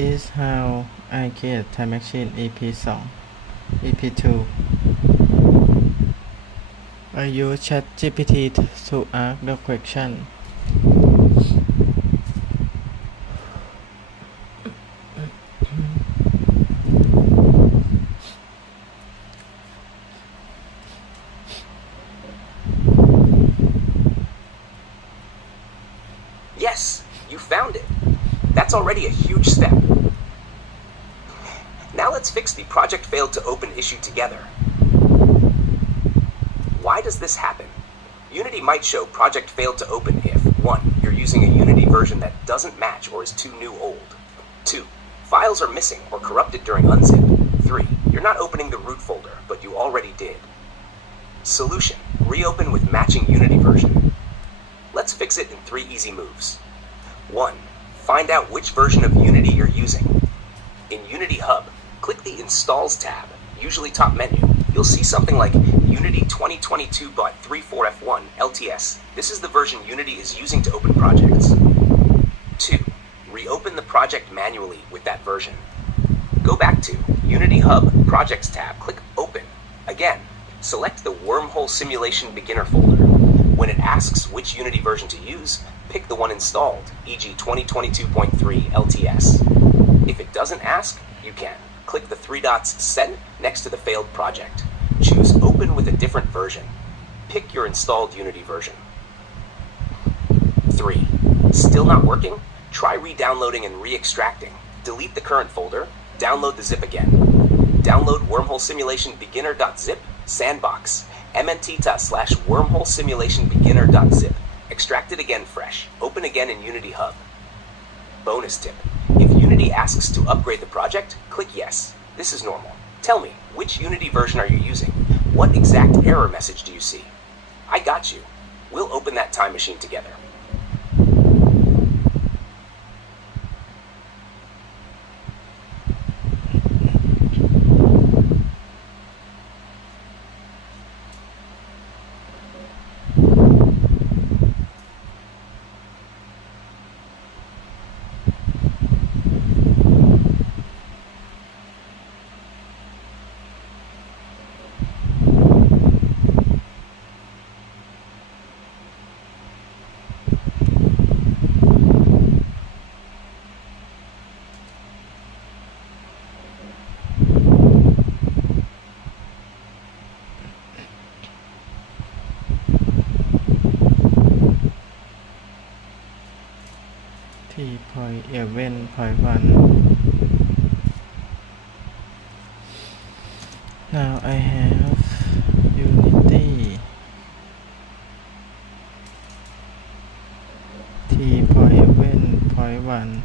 is how I create time machine ep.2. I use ChatGPT to ask the question. Yes, you found it. That's already a huge step. Now let's fix the project failed to open issue together. Why does this happen? Unity might show project failed to open if 1. You're using a Unity version that doesn't match or is too new old. 2. Files are missing or corrupted during unzip. 3. You're not opening the root folder, but you already did. Solution: reopen with matching Unity version. Let's fix it in 3 easy moves. 1. Find out which version of Unity you're using. In Unity Hub, click the Installs tab, usually top menu. You'll see something like Unity 2022.34F1 LTS. This is the version Unity is using to open projects. 2. Reopen the project manually with that version. Go back to Unity Hub Projects tab, click Open. Again, select the Wormhole Simulation Beginner folder. When it asks which Unity version to use, pick the one installed, e.g. 2022.3 LTS. If it doesn't ask, you can click the 3 dots Send next to the failed project. Choose Open with a different version. Pick your installed Unity version. 3. Still not working? Try re-downloading and re-extracting. Delete the current folder, download the zip again. Download Wormhole Simulation Beginner.zip sandbox mnt/wormhole simulation beginner.zip. Extract it again fresh. Open again in Unity Hub. Bonus tip: if Unity asks to upgrade the project, click Yes. This is normal. Tell me, which Unity version are you using? What exact error message do you see? I got you. We'll open that time machine together. T.11.1. Now I have Unity T.11.1.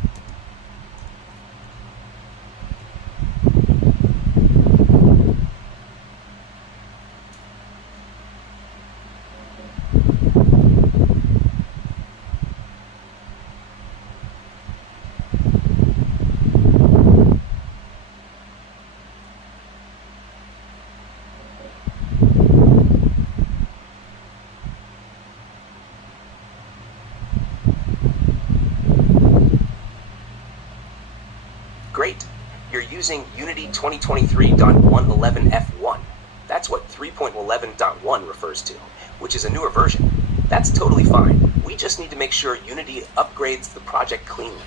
Great. You're using Unity 2023.111F1. That's what 3.11.1 refers to, which is a newer version. That's totally fine. We just need to make sure Unity upgrades the project cleanly.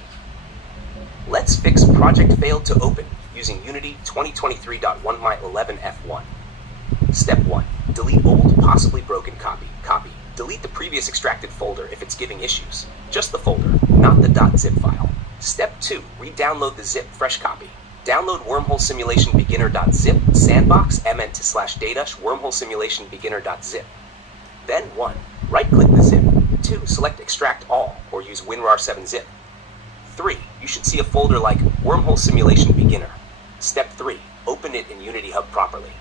Let's fix project failed to open using Unity 2023.111F1. Step 1. Delete old, possibly broken copy. Delete the previous extracted folder if it's giving issues. Just the folder, not the .zip file. Step 2. Re-download the zip fresh copy. Download Wormhole Simulation Beginner.zip sandbox mnt/data wormhole simulation beginner.zip. Then 1. Right-click the zip. 2. Select Extract All or use WinRAR7-zip. 3. You should see a folder like Wormhole Simulation Beginner. Step 3. Open it in Unity Hub properly.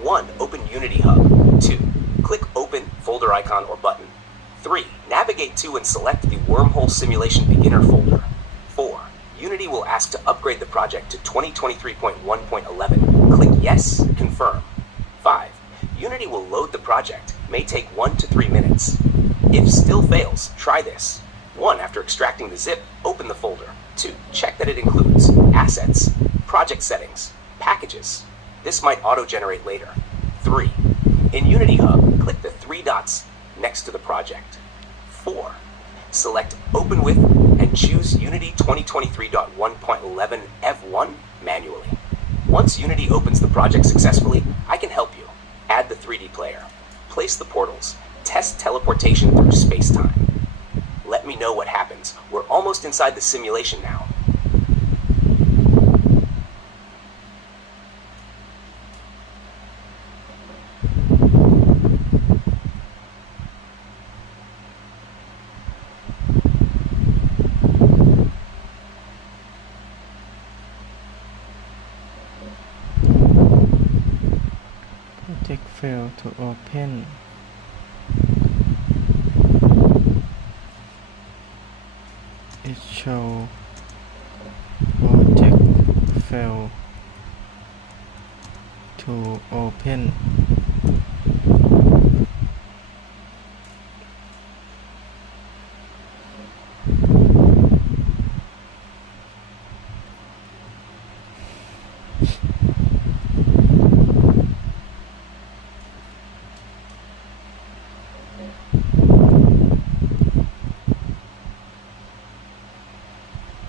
1. Open Unity Hub. 2. Click Open folder icon or button. 3. Navigate to and select the Wormhole Simulation Beginner folder. 4. Unity will ask to upgrade the project to 2023.1.11. Click Yes, confirm. 5. Unity will load the project. May take 1 to 3 minutes. If still fails, try this. 1. After extracting the zip, open the folder. 2. Check that it includes assets, project settings, packages. This might auto-generate later. 3. In Unity Hub, click the 3 dots next to the project. 4. Select Open With and choose Unity 2023.1.11 F1 manually. Once Unity opens the project successfully, I can help you. Add the 3D player, place the portals, test teleportation through space-time. Let me know what happens. We're almost inside the simulation now. Project fail to open. It show project fail to open.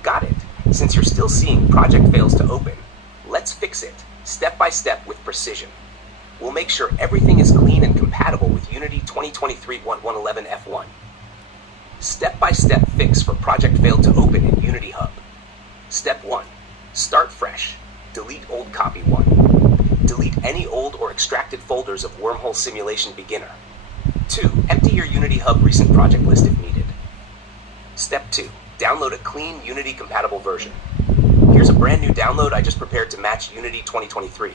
Got it. Since you're still seeing project fails to open, let's fix it step by step with precision. We'll make sure everything is clean and compatible with Unity 2023.1.11 F1. Step-by-step fix for project failed to open in Unity Hub. Step 1. Start fresh. Delete old copy 1. Delete any old or extracted folders of Wormhole Simulation Beginner. 2. Empty your Unity Hub recent project list if needed. Step 2. Download a clean Unity-compatible version. Here's a brand new download I just prepared to match Unity 2023.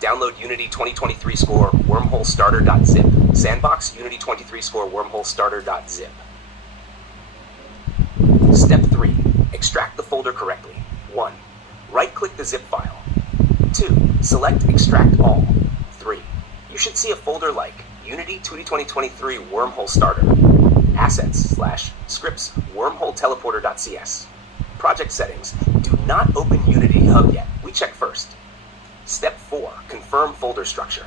Download Unity 2023 score wormholestarter.zip. Sandbox Unity 23 score wormholestarter.zip. Step 3. Extract the folder correctly. 1. Right-click the zip file. 2. Select Extract All. 3. You should see a folder like Unity 2023 Wormhole Starter, Assets/Scripts Wormhole Teleporter.cs. Project settings. Do not open Unity Hub yet. We check first. Step 4. Confirm folder structure.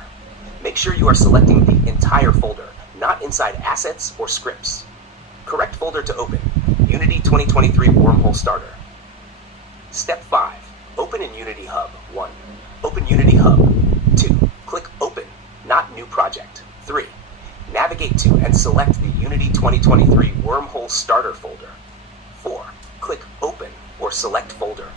Make sure you are selecting the entire folder, not inside Assets or Scripts. Correct folder to open. Unity 2023 Wormhole Starter. Step 5. Open in Unity Hub. 1. Open Unity Hub. 2. Click Open, not New Project. 3. Navigate to and select the Unity 2023 Wormhole Starter folder. 4. Click Open or Select Folder.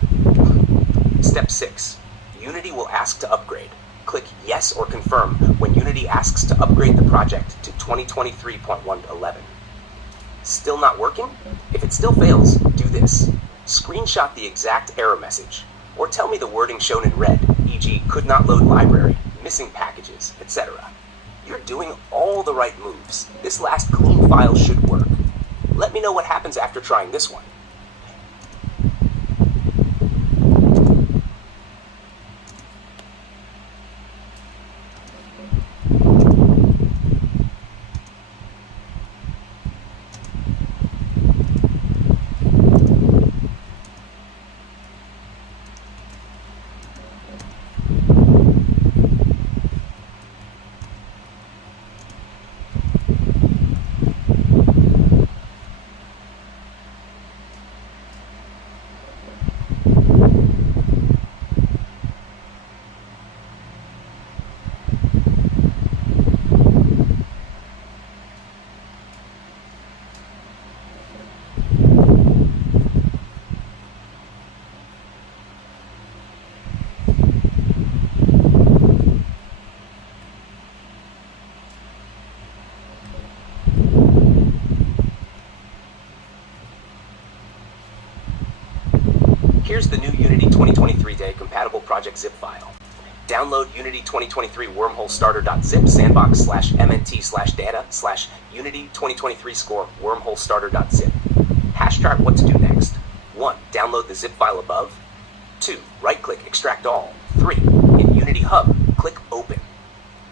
Step 6. Unity will ask to upgrade. Click Yes or Confirm when Unity asks to upgrade the project to 2023.1.11. Still not working? If it still fails, do this. Screenshot the exact error message, or tell me the wording shown in red, e.g. could not load library, missing packages, etc. You're doing all the right moves. This last clean file should work. Let me know what happens after trying this one. Here's the new Unity 2023 Day compatible project zip file. Download Unity 2023 Wormhole Starter.zip sandbox/mnt/data/Unity 2023 score Wormhole Starter.zip. Hashchart what to do next. 1. Download the zip file above. 2. Right-click Extract All. 3. In Unity Hub, click Open.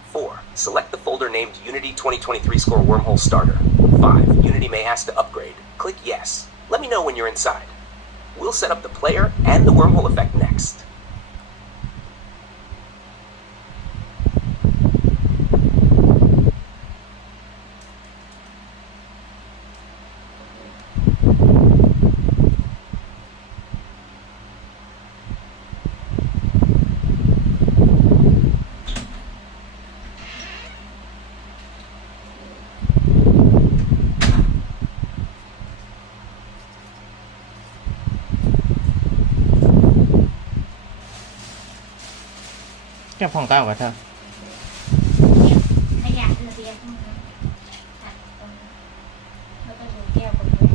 4. Select the folder named Unity 2023 score Wormhole Starter. 5. Unity may ask to upgrade. Click Yes. Let me know when you're inside. We'll set up the player and the wormhole effect next.เก็บของเก่ากับเธอ ขยะระเบียงห้องน้ำตัดตรงนั้นแล้วก็ดูแก้วบนด้วย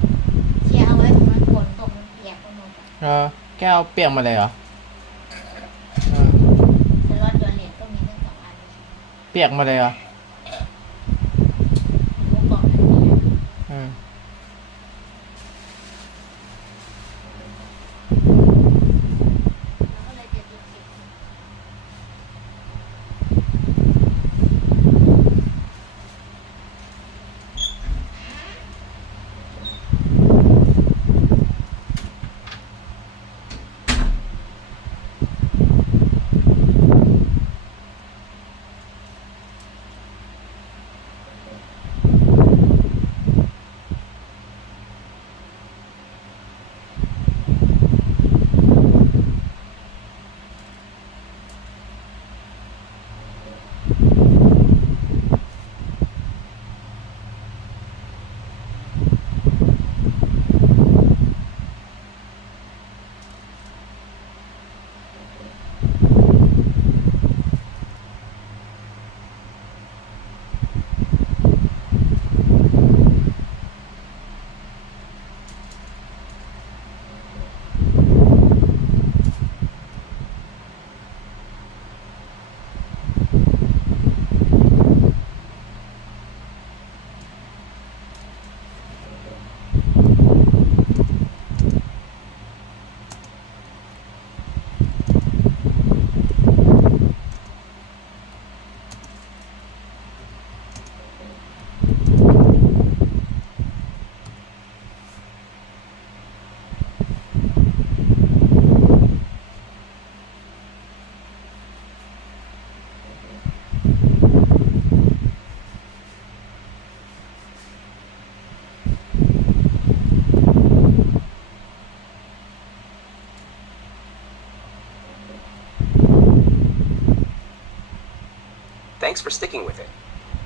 เคลียร์เอาไว้ตรงนั้นฝนตกมันเปียกไปหมดอะ แก้วเปียกมาเลยเหรอ สล็อตโยนเหรียญก็มีทั้ง2 อัน เปียกมาเลยเหรอ รู้กล่องนั้นมีนะ อืม แล้วก็เลยจะติด Thanks for sticking with it.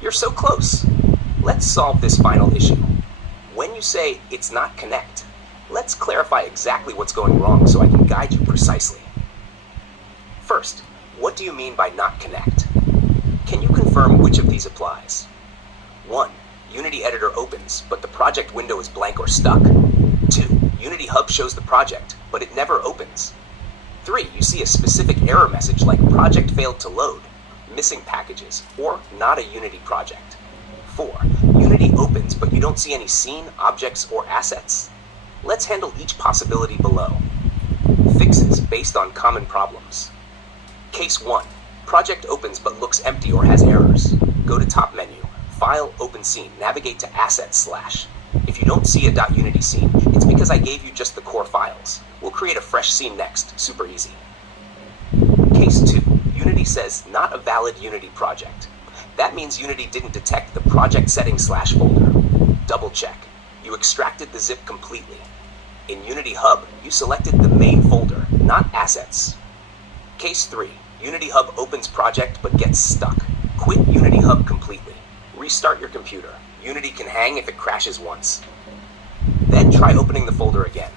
You're so close. Let's solve this final issue. When you say it's not connect, let's clarify exactly what's going wrong so I can guide you precisely. First, what do you mean by not connect? Can you confirm which of these applies? 1. Unity Editor opens, but the project window is blank or stuck. 2. Unity Hub shows the project, but it never opens. 3. You see a specific error message like project failed to load, missing packages, or not a Unity project. 4. Unity opens, but you don't see any scene, objects, or assets. Let's handle each possibility below. Fixes based on common problems. Case 1. Project opens but looks empty or has errors. Go to top menu, File, Open Scene, navigate to Assets /. If you don't see a .unity scene, it's because I gave you just the core files. We'll create a fresh scene next, super easy. Case 2. Unity says not a valid Unity project. That means Unity didn't detect the project settings / folder. Double check. You extracted the zip completely. In Unity Hub, you selected the main folder, not assets. Case 3. Unity Hub opens project but gets stuck. Quit Unity Hub completely. Restart your computer. Unity can hang if it crashes once. Then try opening the folder again.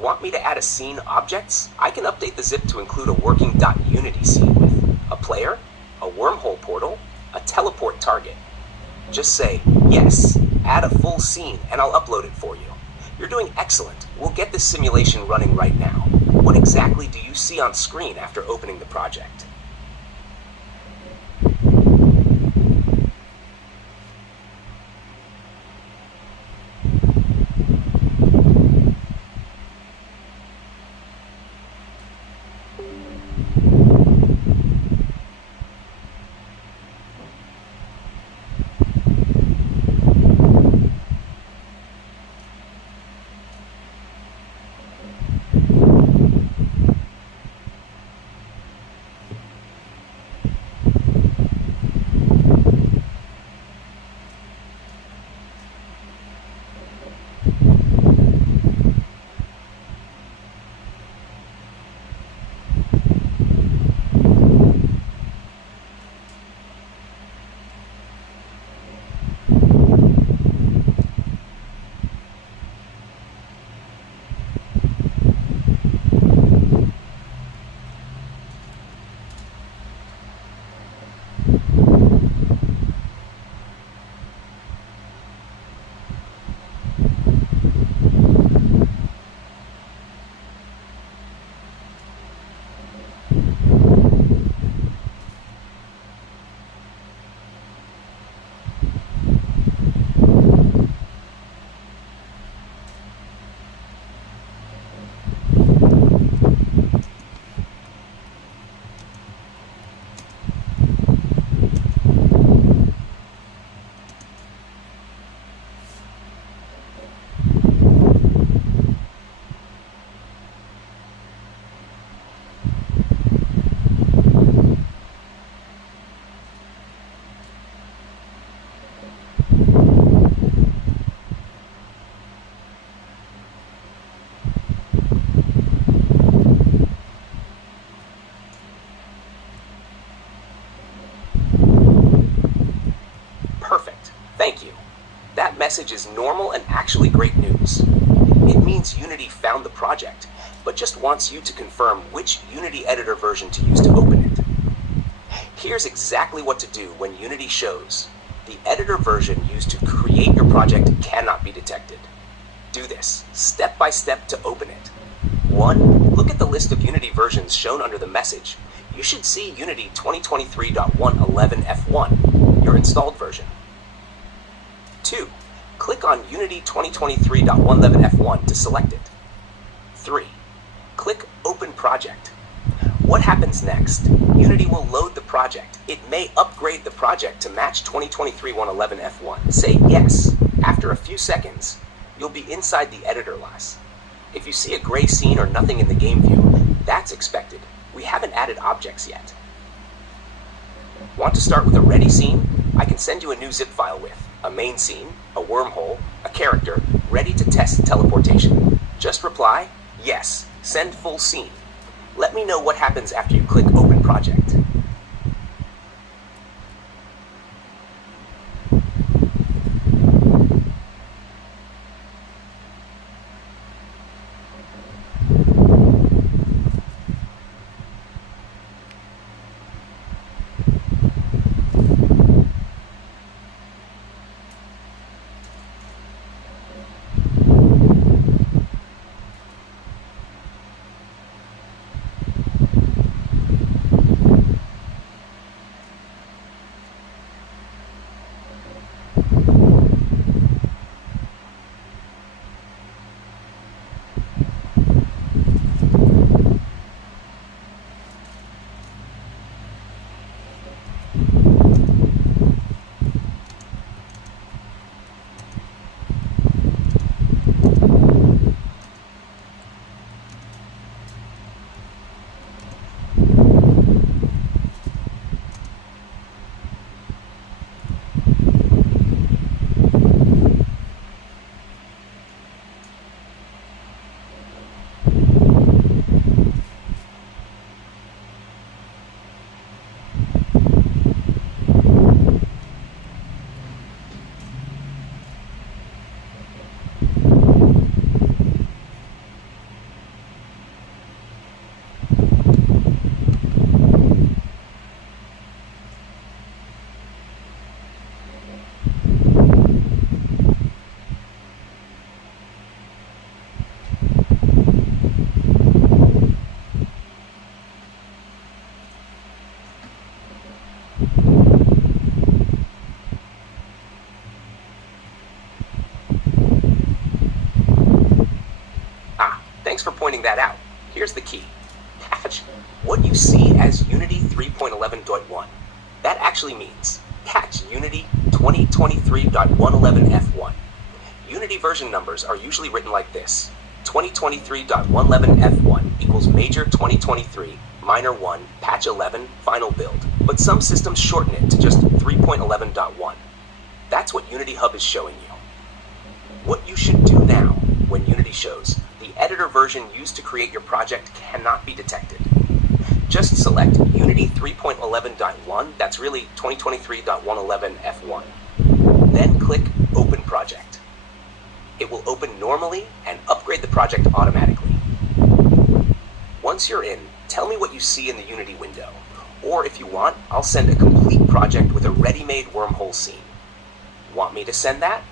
Want me to add a scene objects? I can update the zip to include a working .unity scene with a player, a wormhole portal, a teleport target. Just say, yes, add a full scene and I'll upload it for you. You're doing excellent. We'll get this simulation running right now. What exactly do you see on screen after opening the project? Thank you. That message is normal and actually great news. It means Unity found the project, but just wants you to confirm which Unity editor version to use to open it. Here's exactly what to do when Unity shows the editor version used to create your project cannot be detected. Do this step by step to open it. 1. Look at the list of Unity versions shown under the message. You should see Unity 2023.111F1, your installed version. 2. Click on Unity 2023.111F1 to select it. 3. Click Open Project. What happens next? Unity will load the project. It may upgrade the project to match 2023.111F1. Say yes. After a few seconds, you'll be inside the editor class. If you see a gray scene or nothing in the game view, that's expected. We haven't added objects yet. Want to start with a ready scene? I can send you a new zip file with a main scene, a wormhole, a character, ready to test teleportation. Just reply, yes, send full scene. Let me know what happens after you click Open Project. Thanks for pointing that out. Here's the key. Catch what you see as Unity 3.11.1. That actually means catch Unity 2023.111F1. Unity version numbers are usually written like this. 2023.111F1 equals major 2023, minor 1, patch 11, final build. But some systems shorten it to just 3.11.1. That's what Unity Hub is showing you. What you should do now when Unity shows the editor version used to create your project cannot be detected. Just select Unity 3.11.1, that's really 2023.111F1. Then click Open Project. It will open normally and upgrade the project automatically. Once you're in, tell me what you see in the Unity window. Or if you want, I'll send a complete project with a ready-made wormhole scene. Want me to send that?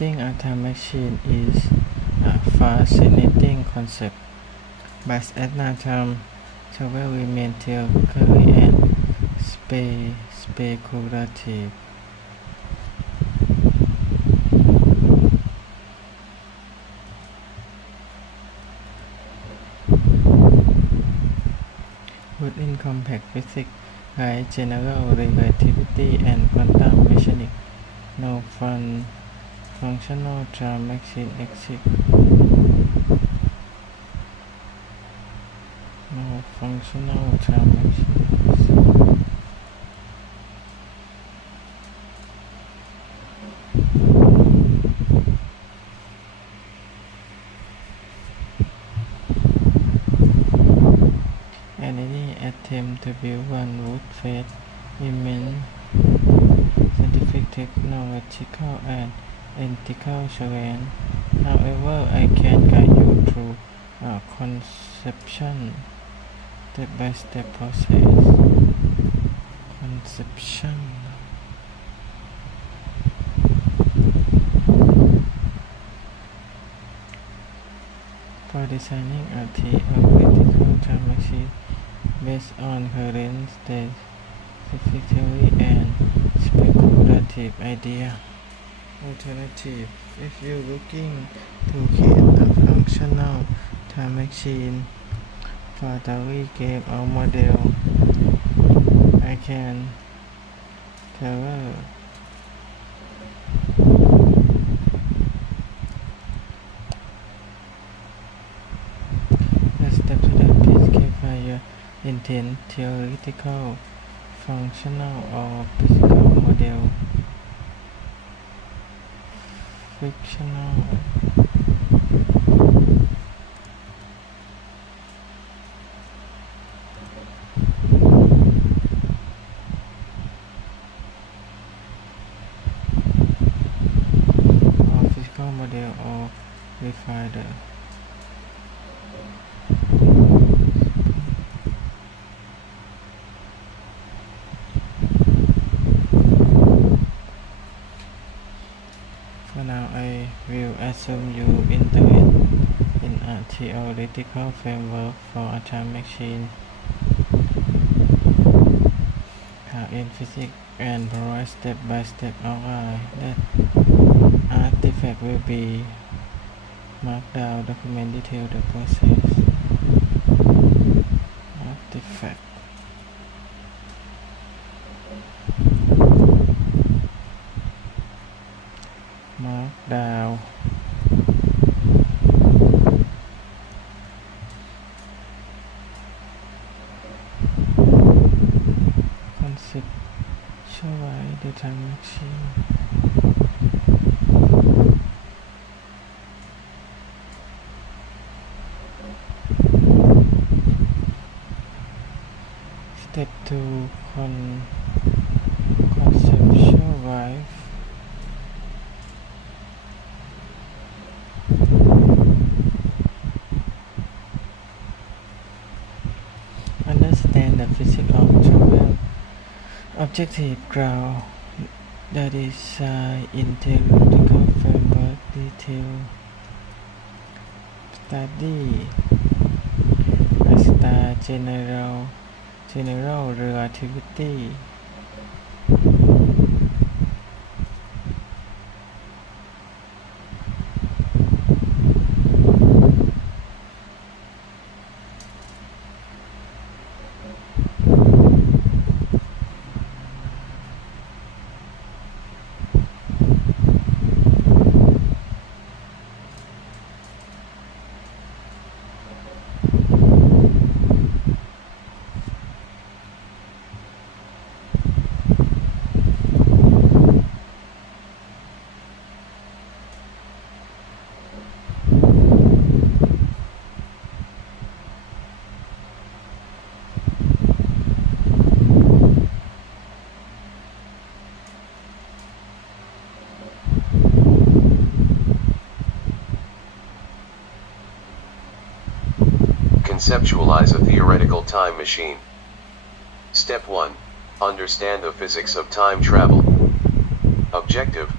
Creating a time machine is a fascinating concept, but at the time, travel remains theoretical and speculative. Within complex physics like general relativity and quantum mechanics, no functional time machine exists. No functional time machine exists. And any attempt to build one would face immense scientific, technological, and ethical challenge. However, I can guide you through a conception, step-by-step process. Conception. For designing a theoretical time machine based on current scientific theory and speculative idea. Alternative: if you're looking to create a functional time machine for theory, game, or model, I can cover the steps to that. Please clarify your intent: theoretical, functional, or physical model. Fictional. Or physical model or refiner. For now, I will assume you interested in a theoretical framework for a time machine in physics and provide step-by-step outline. That artifact will be marked down, document detail the process. Artifact. Markdown. Conceptualize the time machine. Step 2: conceptualize. Understand the physics of travel. Objective: ground the design in theoretical framework. Detail study a star general relativity. Conceptualize a theoretical time machine. Step 1. Understand the physics of time travel. Objective: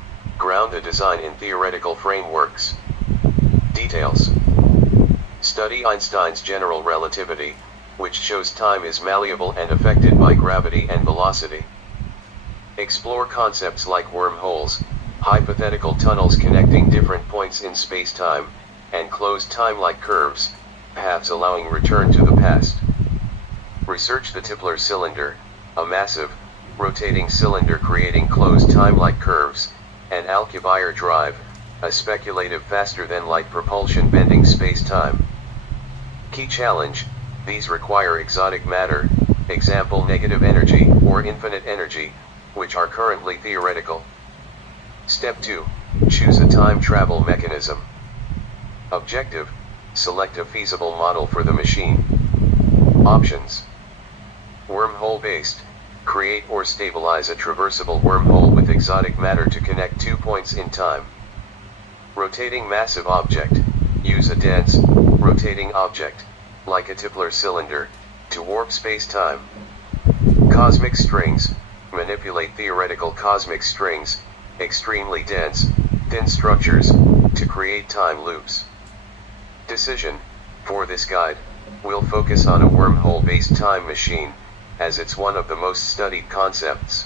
Ground the design in theoretical frameworks. Details. Study Einstein's general relativity, which shows time is malleable and affected by gravity and velocity. Explore concepts like wormholes, hypothetical tunnels connecting different points in space-time, and closed time-like curves, paths allowing return to the past. Research the Tipler cylinder, a massive, rotating cylinder creating closed time-like curves, and Alcubierre drive, a speculative faster-than-light propulsion bending space-time. Key challenge: these require exotic matter, example negative energy or infinite energy, which are currently theoretical. Step 2. Choose a time travel mechanism. Objective: select a feasible model for the machine. Options: wormhole-based. Create or stabilize a traversable wormhole with exotic matter to connect 2 points in time. Rotating massive object. Use a dense, rotating object, like a Tipler cylinder, to warp space-time. Cosmic strings. Manipulate theoretical cosmic strings, extremely dense, thin structures, to create time loops. Decision: for this guide, we'll focus on a wormhole-based time machine, as it's one of the most studied concepts.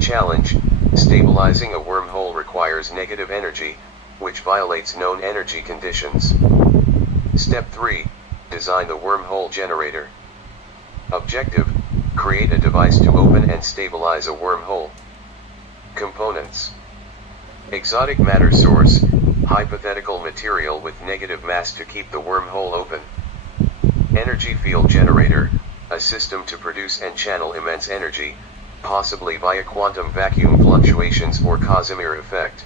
Challenge: stabilizing a wormhole requires negative energy, which violates known energy conditions. Step 3. Design the wormhole generator. Objective: create a device to open and stabilize a wormhole. Components: exotic matter source, hypothetical material with negative mass to keep the wormhole open. Energy field generator, a system to produce and channel immense energy, possibly via quantum vacuum fluctuations or Casimir effect.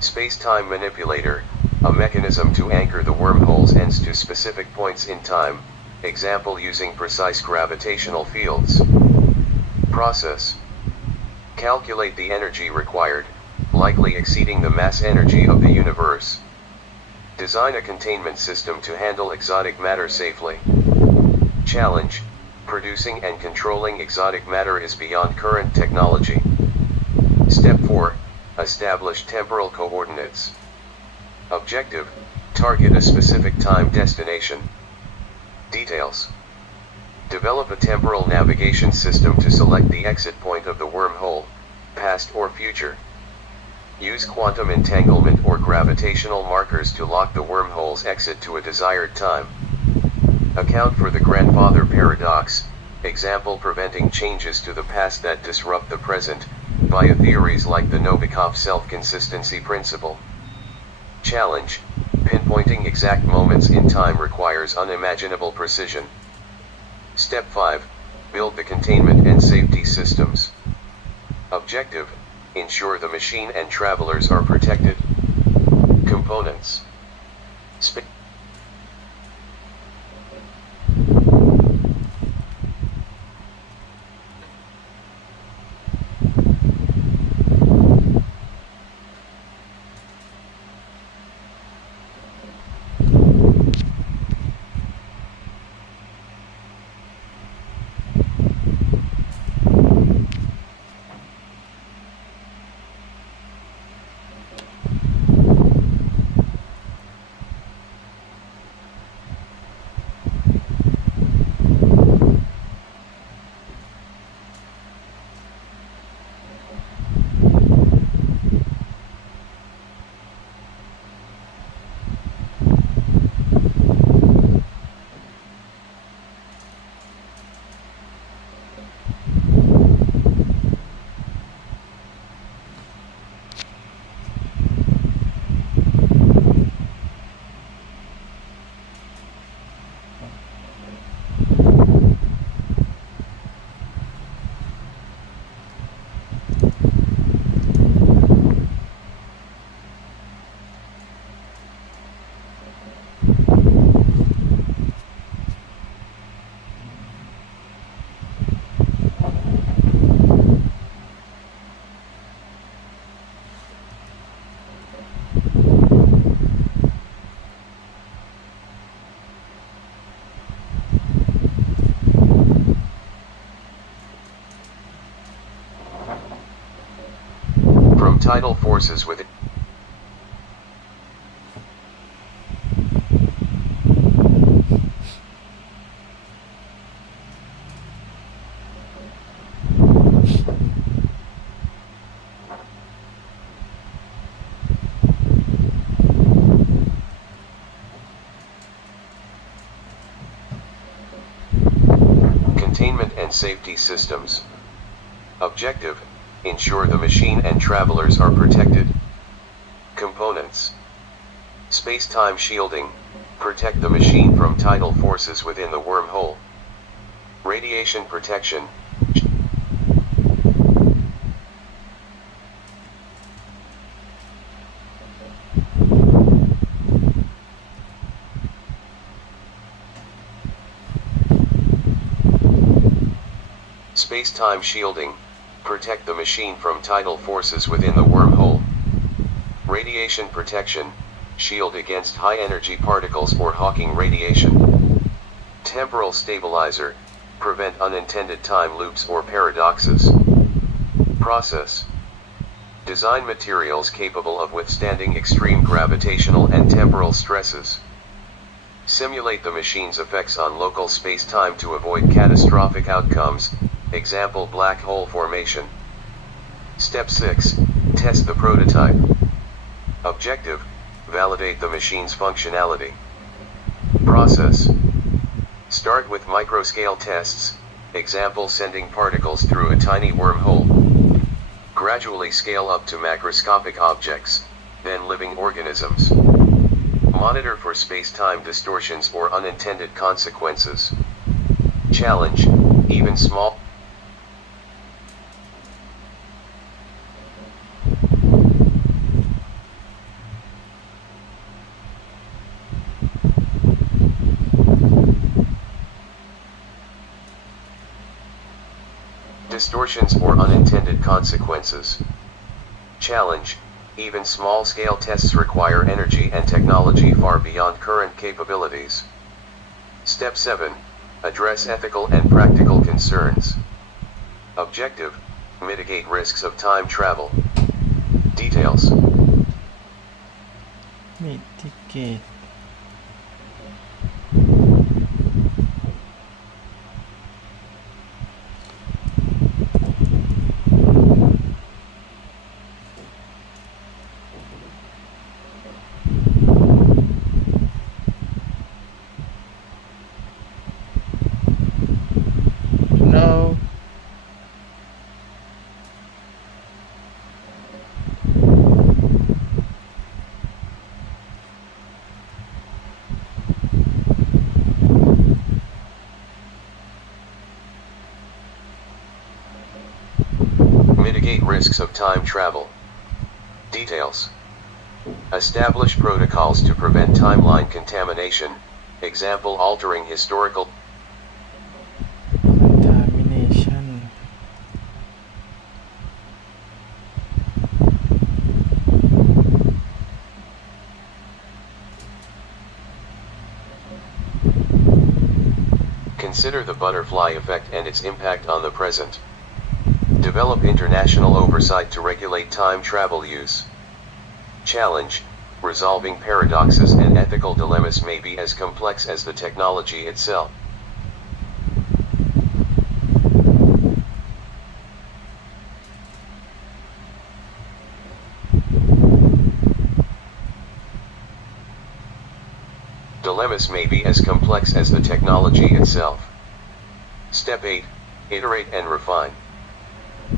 Space-time manipulator, a mechanism to anchor the wormhole's ends to specific points in time, example using precise gravitational fields. Process: calculate the energy required, likely exceeding the mass energy of the universe. Design a containment system to handle exotic matter safely. Challenge: producing and controlling exotic matter is beyond current technology. Step 4. Establish temporal coordinates. Objective: target a specific time destination. Details: develop a temporal navigation system to select the exit point of the wormhole, past or future. Use quantum entanglement or gravitational markers to lock the wormhole's exit to a desired time. Account for the grandfather paradox, example preventing changes to the past that disrupt the present, via theories like the Novikov self-consistency principle. Challenge: pinpointing exact moments in time requires unimaginable precision. Step 5. Build the containment and safety systems. Objective: ensure the machine and travelers are protected. Components: Tidal forces within containment and safety systems. Objective: ensure the machine and travelers are protected. Components: space-time shielding, protect the machine from tidal forces within the wormhole. Radiation protection, space-time shielding, protect the machine from tidal forces within the wormhole. Radiation protection, shield against high-energy particles or Hawking radiation. Temporal stabilizer, prevent unintended time loops or paradoxes. Process: design materials capable of withstanding extreme gravitational and temporal stresses. Simulate the machine's effects on local space-time to avoid catastrophic outcomes, example black hole formation. Step 6, test the prototype. Objective: validate the machine's functionality. Process: start with microscale tests, example sending particles through a tiny wormhole. Gradually scale up to macroscopic objects, then living organisms. Monitor for space-time distortions or unintended consequences. Challenge: even small distortions or unintended consequences. Challenge: even small-scale tests require energy and technology far beyond current capabilities. Step 7, address ethical and practical concerns. Objective: mitigate risks of time travel. Details: mitigate no mitigate risks of time travel. Details: establish protocols to prevent timeline contamination, example altering historical. contamination Consider the butterfly effect and its impact on the present. Develop international oversight to regulate time travel use. Challenge: resolving paradoxes and ethical dilemmas may be as complex as the technology itself. Dilemmas may be as complex as the technology itself. Step 8, iterate and refine.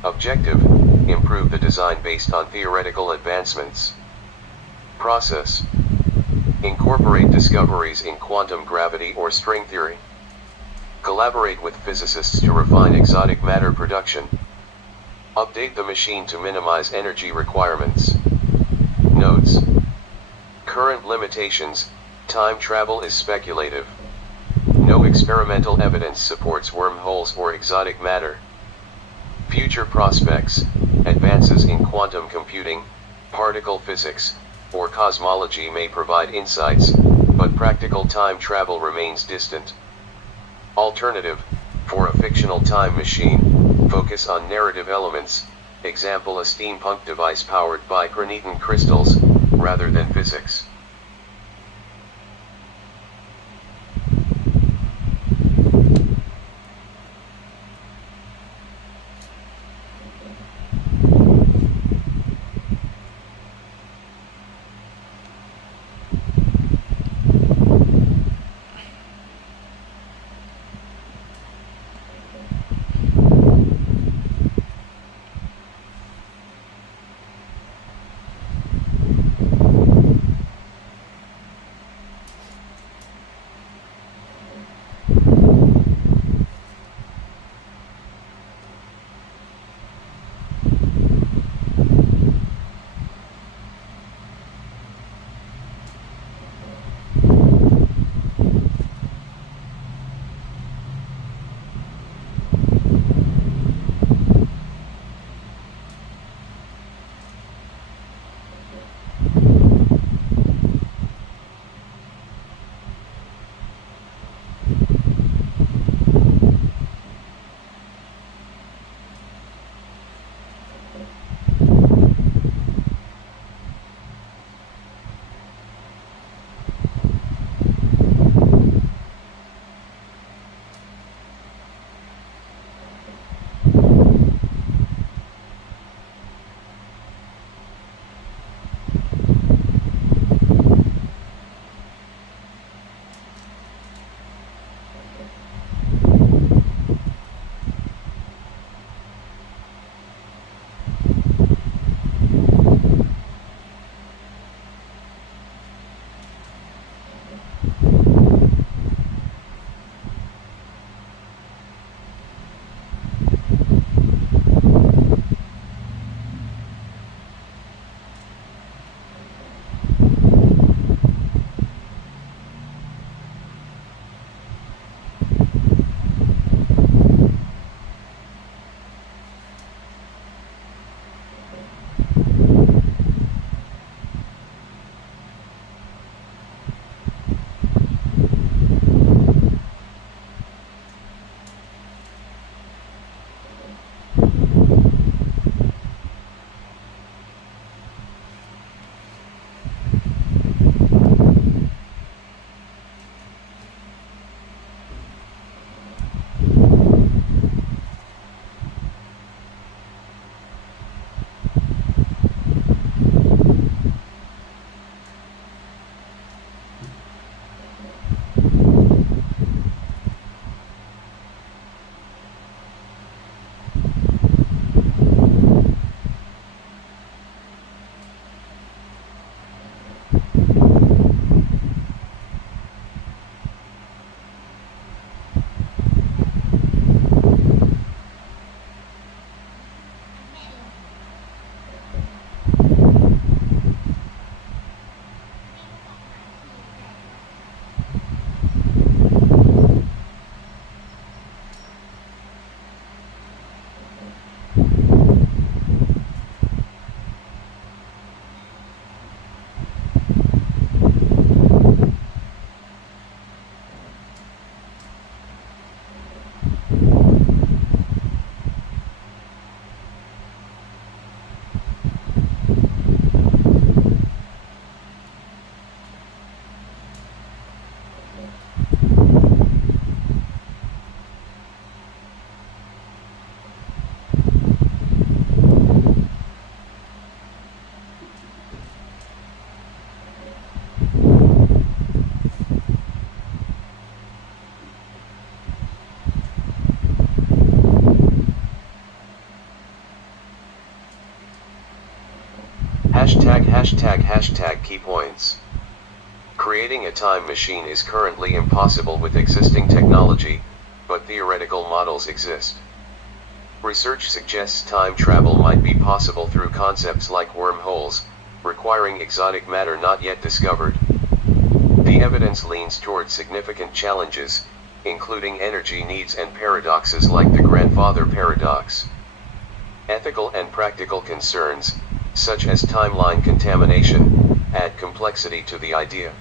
Objective: improve the design based on theoretical advancements. Process: incorporate discoveries in quantum gravity or string theory. Collaborate with physicists to refine exotic matter production. Update the machine to minimize energy requirements. Notes: current limitations: time travel is speculative. No experimental evidence supports wormholes or exotic matter. Future prospects: advances in quantum computing, particle physics, or cosmology may provide insights, but practical time travel remains distant. Alternative: for a fictional time machine, focus on narrative elements, example a steampunk device powered by graniton crystals, rather than physics. Hashtag key points. Creating a time machine is currently impossible with existing technology, but theoretical models exist. Research suggests time travel might be possible through concepts like wormholes, requiring exotic matter not yet discovered. The evidence leans toward significant challenges, including energy needs and paradoxes like the grandfather paradox. Ethical and practical concerns, such as timeline contamination, add complexity to the idea.